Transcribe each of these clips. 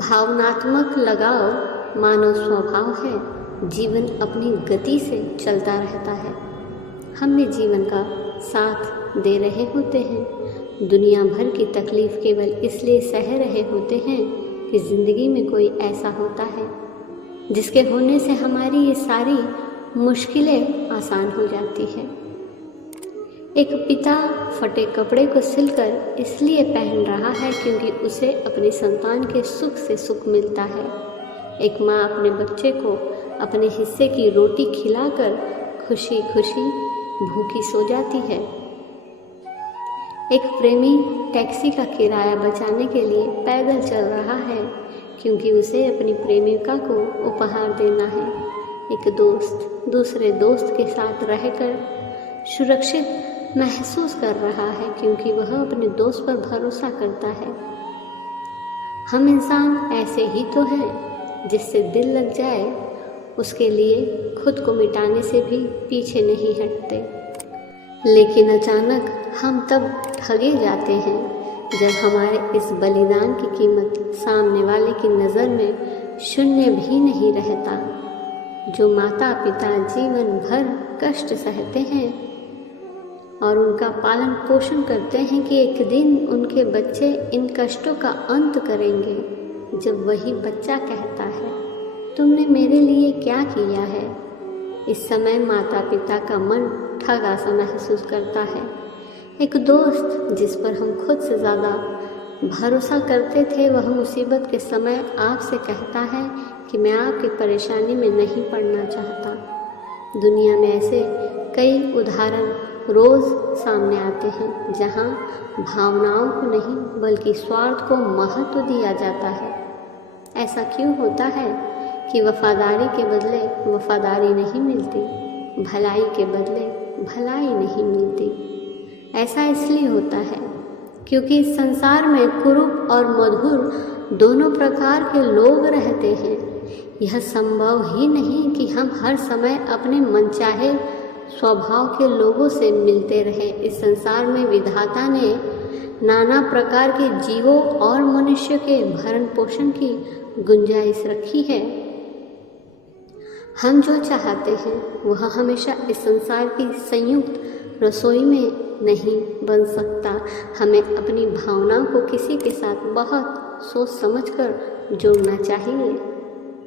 भावनात्मक लगाव मानव स्वभाव है। जीवन अपनी गति से चलता रहता है। हम भी जीवन का साथ दे रहे होते हैं। दुनिया भर की तकलीफ केवल इसलिए सह रहे होते हैं कि ज़िंदगी में कोई ऐसा होता है जिसके होने से हमारी ये सारी मुश्किलें आसान हो जाती है। एक पिता फटे कपड़े को सिलकर इसलिए पहन रहा है क्योंकि उसे अपनी संतान के सुख से सुख मिलता है। एक माँ अपने बच्चे को अपने हिस्से की रोटी खिलाकर खुशी खुशी भूखी सो जाती है। एक प्रेमी टैक्सी का किराया बचाने के लिए पैदल चल रहा है क्योंकि उसे अपनी प्रेमिका को उपहार देना है। एक दोस्त दूसरे दोस्त के साथ रहकर सुरक्षित महसूस कर रहा है क्योंकि वह अपने दोस्त पर भरोसा करता है। हम इंसान ऐसे ही तो हैं, जिससे दिल लग जाए उसके लिए खुद को मिटाने से भी पीछे नहीं हटते। लेकिन अचानक हम तब ठगे जाते हैं जब हमारे इस बलिदान की कीमत सामने वाले की नज़र में शून्य भी नहीं रहता। जो माता पिता जीवन भर कष्ट सहते हैं और उनका पालन पोषण करते हैं कि एक दिन उनके बच्चे इन कष्टों का अंत करेंगे। जब वही बच्चा कहता है, तुमने मेरे लिए क्या किया है, इस समय माता पिता का मन ठगा सा महसूस करता है। एक दोस्त जिस पर हम खुद से ज़्यादा भरोसा करते थे, वह मुसीबत के समय आपसे कहता है कि मैं आपकी परेशानी में नहीं पड़ना चाहता। दुनिया में ऐसे कई उदाहरण रोज़ सामने आते हैं जहां भावनाओं को नहीं बल्कि स्वार्थ को महत्व दिया जाता है। ऐसा क्यों होता है कि वफादारी के बदले वफादारी नहीं मिलती, भलाई के बदले भलाई नहीं मिलती? ऐसा इसलिए होता है क्योंकि इस संसार में कुरूप और मधुर दोनों प्रकार के लोग रहते हैं। यह संभव ही नहीं कि हम हर समय अपने मनचाहे स्वभाव के लोगों से मिलते रहें। इस संसार में विधाता ने नाना प्रकार के जीवों और मनुष्य के भरण पोषण की गुंजाइश रखी है। हम जो चाहते हैं वह हमेशा इस संसार की संयुक्त रसोई में नहीं बन सकता। हमें अपनी भावनाओं को किसी के साथ बहुत सोच समझकर जोड़ना चाहिए।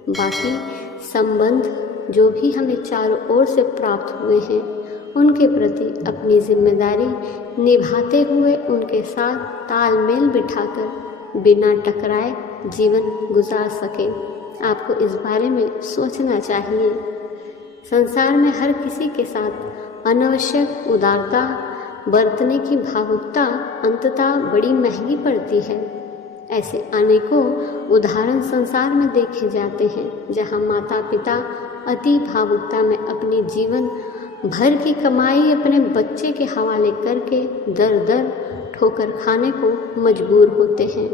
बाकी संबंध जो भी हमें चारों ओर से प्राप्त हुए हैं, उनके प्रति अपनी जिम्मेदारी निभाते हुए उनके साथ तालमेल बिठाकर बिना टकराए जीवन गुजार सके। आपको इस बारे में सोचना चाहिए। संसार में हर किसी के साथ अनावश्यक उदारता बरतने की भावुकता अंततः बड़ी महंगी पड़ती है। ऐसे अनेकों उदाहरण संसार में देखे जाते हैं जहां माता पिता अति भावुकता में अपनी जीवन भर की कमाई अपने बच्चे के हवाले करके दर दर ठोकर खाने को मजबूर होते हैं।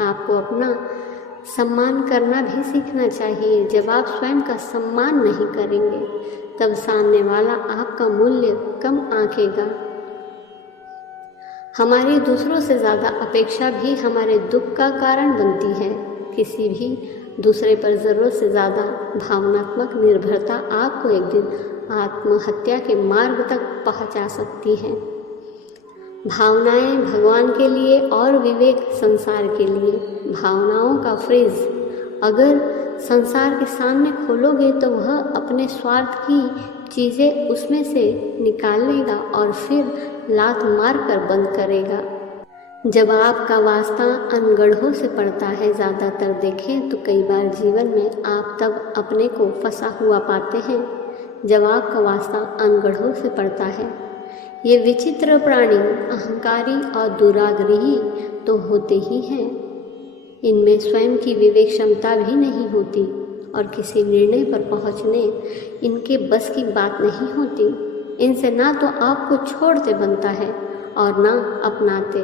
आपको अपना सम्मान करना भी सीखना चाहिए। जब आप स्वयं का सम्मान नहीं करेंगे तब सामने वाला आपका मूल्य कम आंकेगा। हमारी दूसरों से ज़्यादा अपेक्षा भी हमारे दुख का कारण बनती है। किसी भी दूसरे पर ज़रूरत से ज़्यादा भावनात्मक निर्भरता आपको एक दिन आत्महत्या के मार्ग तक पहुंचा सकती है। भावनाएं भगवान के लिए और विवेक संसार के लिए। भावनाओं का फ्रिज अगर संसार के सामने खोलोगे तो वह अपने स्वार्थ की चीज़ें उसमें से निकाल लेगा और फिर लात मार कर बंद करेगा। जब आपका वास्ता अनगढ़ों से पड़ता है, ज़्यादातर देखें तो कई बार जीवन में आप तब अपने को फंसा हुआ पाते हैं जब आपका वास्ता अनगढ़ों से पड़ता है। ये विचित्र प्राणी अहंकारी और दुराग्रही तो होते ही हैं। इनमें स्वयं की विवेक क्षमता भी नहीं होती और किसी निर्णय पर पहुंचने इनके बस की बात नहीं होती। इनसे ना तो आपको छोड़ते बनता है और ना अपनाते।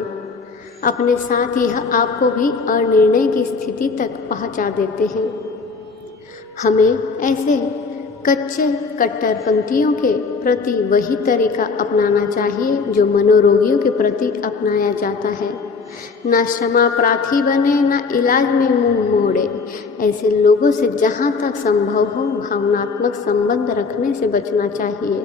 अपने साथ यह आपको भी अनिर्णय की स्थिति तक पहुंचा देते हैं। हमें ऐसे कच्चे कट्टरपंथियों के प्रति वही तरीका अपनाना चाहिए जो मनोरोगियों के प्रति अपनाया जाता है। ना क्षमा प्रार्थी बने, ना इलाज में मुंह मोड़े। ऐसे लोगों से जहाँ तक संभव हो भावनात्मक संबंध रखने से बचना चाहिए।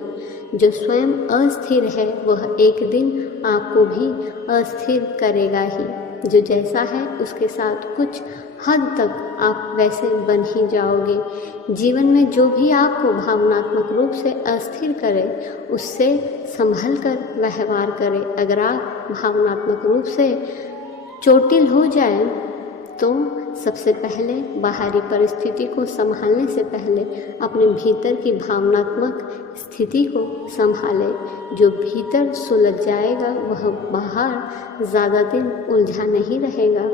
जो स्वयं अस्थिर है वह एक दिन आपको भी अस्थिर करेगा ही। जो जैसा है उसके साथ कुछ हद तक आप वैसे बन ही जाओगे। जीवन में जो भी आपको भावनात्मक रूप से अस्थिर करे उससे संभल कर व्यवहार करें। अगर आप भावनात्मक रूप से चोटिल हो जाए तो सबसे पहले बाहरी परिस्थिति को संभालने से पहले अपने भीतर की भावनात्मक स्थिति को संभालें। जो भीतर सुलझ जाएगा वह बाहर ज़्यादा दिन उलझा नहीं रहेगा।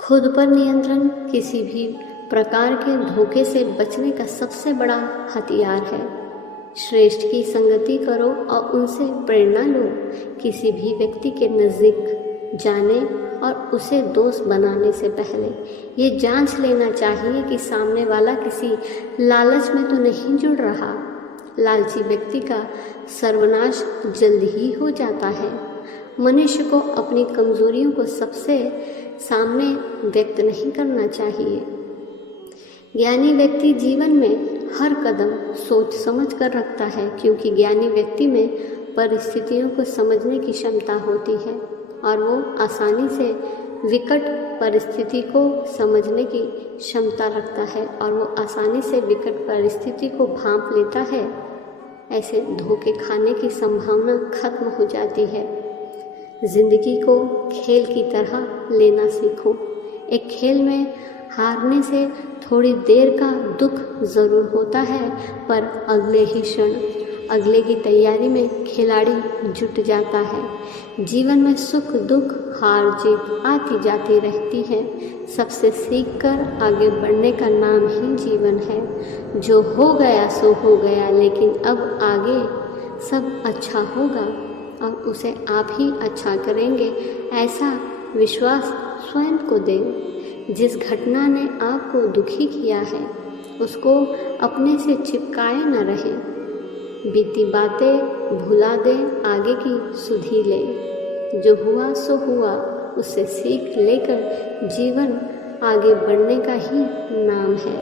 खुद पर नियंत्रण किसी भी प्रकार के धोखे से बचने का सबसे बड़ा हथियार है। श्रेष्ठ की संगति करो और उनसे प्रेरणा लो। किसी भी व्यक्ति के नज़दीक जाने और उसे दोस्त बनाने से पहले ये जांच लेना चाहिए कि सामने वाला किसी लालच में तो नहीं जुड़ रहा। लालची व्यक्ति का सर्वनाश जल्द ही हो जाता है। मनुष्य को अपनी कमजोरियों को सबसे सामने व्यक्त नहीं करना चाहिए। ज्ञानी व्यक्ति जीवन में हर कदम सोच समझ कर रखता है, क्योंकि ज्ञानी व्यक्ति में परिस्थितियों को समझने की क्षमता होती है और वो आसानी से विकट परिस्थिति को समझने की क्षमता रखता है और वो आसानी से विकट परिस्थिति को भांप लेता है। ऐसे धोखे खाने की संभावना खत्म हो जाती है। जिंदगी को खेल की तरह लेना सीखो। एक खेल में हारने से थोड़ी देर का दुख ज़रूर होता है, पर अगले ही क्षण अगले की तैयारी में खिलाड़ी जुट जाता है। जीवन में सुख दुख हार जीत आती जाती रहती है। सबसे सीखकर आगे बढ़ने का नाम ही जीवन है। जो हो गया सो हो गया, लेकिन अब आगे सब अच्छा होगा और उसे आप ही अच्छा करेंगे, ऐसा विश्वास स्वयं को दें। जिस घटना ने आपको दुखी किया है उसको अपने से चिपकाए न रहे। बीती बातें भुला दे, आगे की सुधी ले। जो हुआ सो हुआ, उससे सीख लेकर जीवन आगे बढ़ने का ही नाम है।